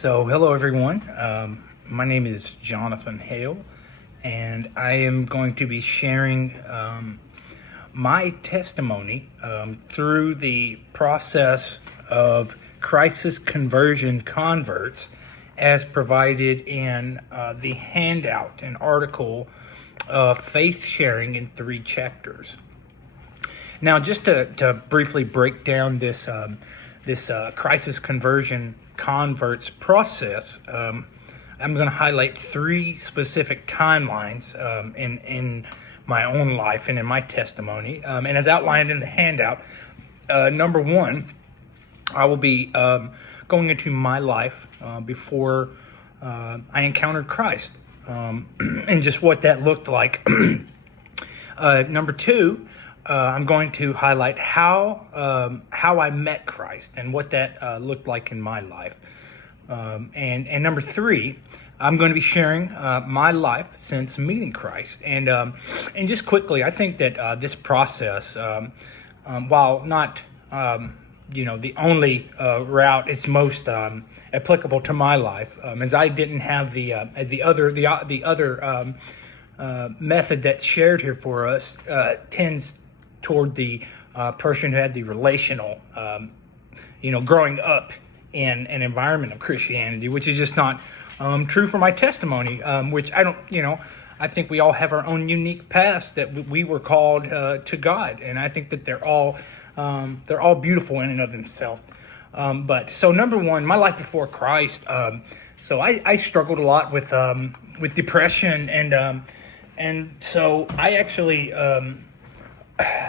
So, hello everyone. My name is Jonathan Hale, and I am going to be sharing my testimony through the process of crisis conversion converts as provided in the handout, an article, Faith Sharing in 3 Chapters. Now, just to briefly break down this crisis conversion converts process, I'm going to highlight 3 specific timelines in my own life and in my testimony. And as outlined in the handout, number 1, I will be going into my life before I encountered Christ, and just what that looked like. Number 2, I'm going to highlight how I met Christ and what that looked like in my life. And number 3, I'm going to be sharing my life since meeting Christ. And just quickly, I think that this process, while not the only route, it's most applicable to my life, as I didn't have the other method that's shared here for us tends toward the person who had the relational, growing up in an environment of Christianity, which is just not true for my testimony, which I don't, I think we all have our own unique paths that we were called to God, and I think that they're all beautiful in and of themselves. But so number 1, my life before Christ. So I struggled a lot with depression, and so I actually.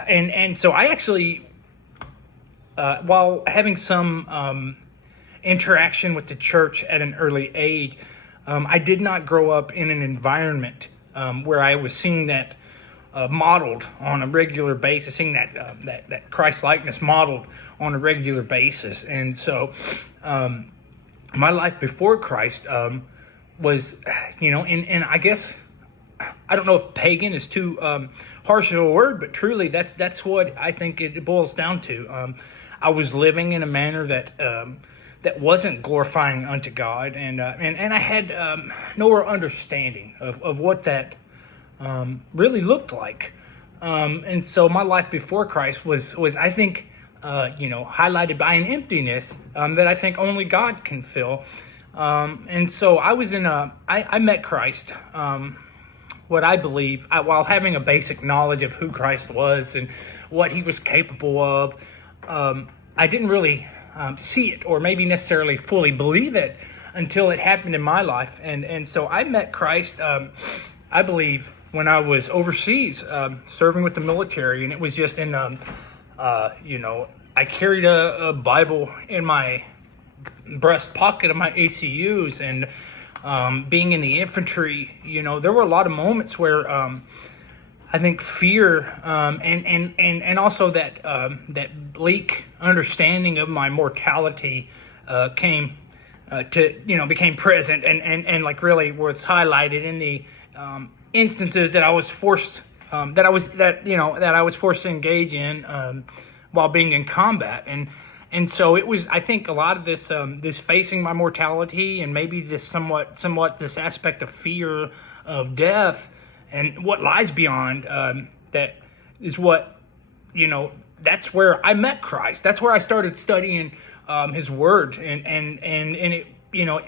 And so I actually, while having some interaction with the church at an early age, I did not grow up in an environment where I was seeing that modeled on a regular basis, seeing that Christ-likeness modeled on a regular basis. And so my life before Christ was, and I guess, I don't know if pagan is too harsh of a word, but truly that's what I think it boils down to. I was living in a manner that wasn't glorifying unto God, and I had no real understanding of what that really looked like. And so my life before Christ was I think highlighted by an emptiness that I think only God can fill. And so I was I met Christ. What I believe, while having a basic knowledge of who Christ was and what he was capable of, I didn't really see it or maybe necessarily fully believe it until it happened in my life. And so I met Christ, I believe, when I was overseas serving with the military, and it was just in, I carried a Bible in my breast pocket of my ACUs, and being in the infantry, there were a lot of moments where I think fear and also that bleak understanding of my mortality became present, and like really was highlighted in the instances that I was forced that I was forced to engage in while being in combat. And so it was, I think, a lot of this facing my mortality, and maybe this somewhat this aspect of fear of death and what lies beyond, that is what, that's where I met Christ. That's where I started studying his word, and it,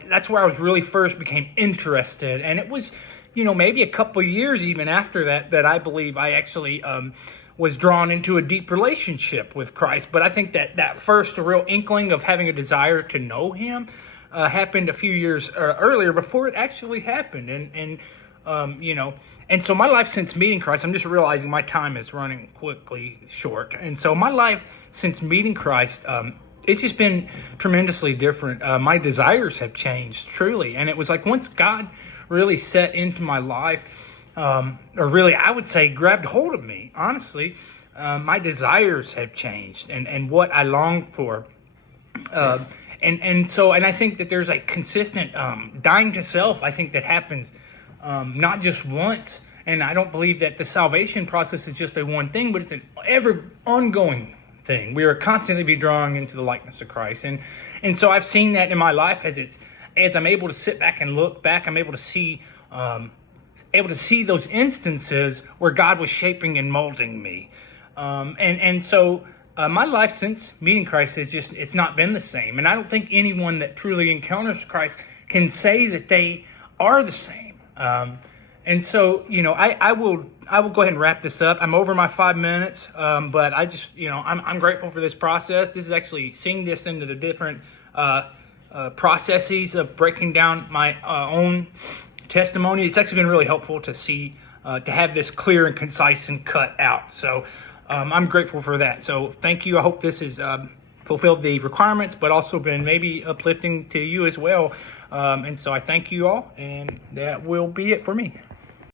that's where I was really first became interested. And it was, maybe a couple of years even after that I believe I actually was drawn into a deep relationship with Christ. But I think that first real inkling of having a desire to know him happened a few years earlier before it actually happened. And so my life since meeting Christ, I'm just realizing my time is running quickly short. And so my life since meeting Christ, it's just been tremendously different. My desires have changed, truly. And it was like once God really set into my life, or really, I would say, grabbed hold of me, honestly, my desires have changed, and what I long for. And I think that there's a consistent dying to self, I think, that happens not just once. And I don't believe that the salvation process is just a one thing, but it's an ever ongoing thing. We are constantly be drawing into the likeness of Christ. And so I've seen that in my life as I'm able to sit back and look back, I'm able to see those instances where God was shaping and molding me. So my life since meeting Christ it's not been the same. And I don't think anyone that truly encounters Christ can say that they are the same. And so, I will go ahead and wrap this up. I'm over my 5 minutes, but I just, I'm grateful for this process. This is actually seeing this into the different processes of breaking down my own testimony. It's actually been really helpful to see, to have this clear and concise and cut out. So I'm grateful for that. So thank you. I hope this has fulfilled the requirements, but also been maybe uplifting to you as well. And so I thank you all, and that will be it for me.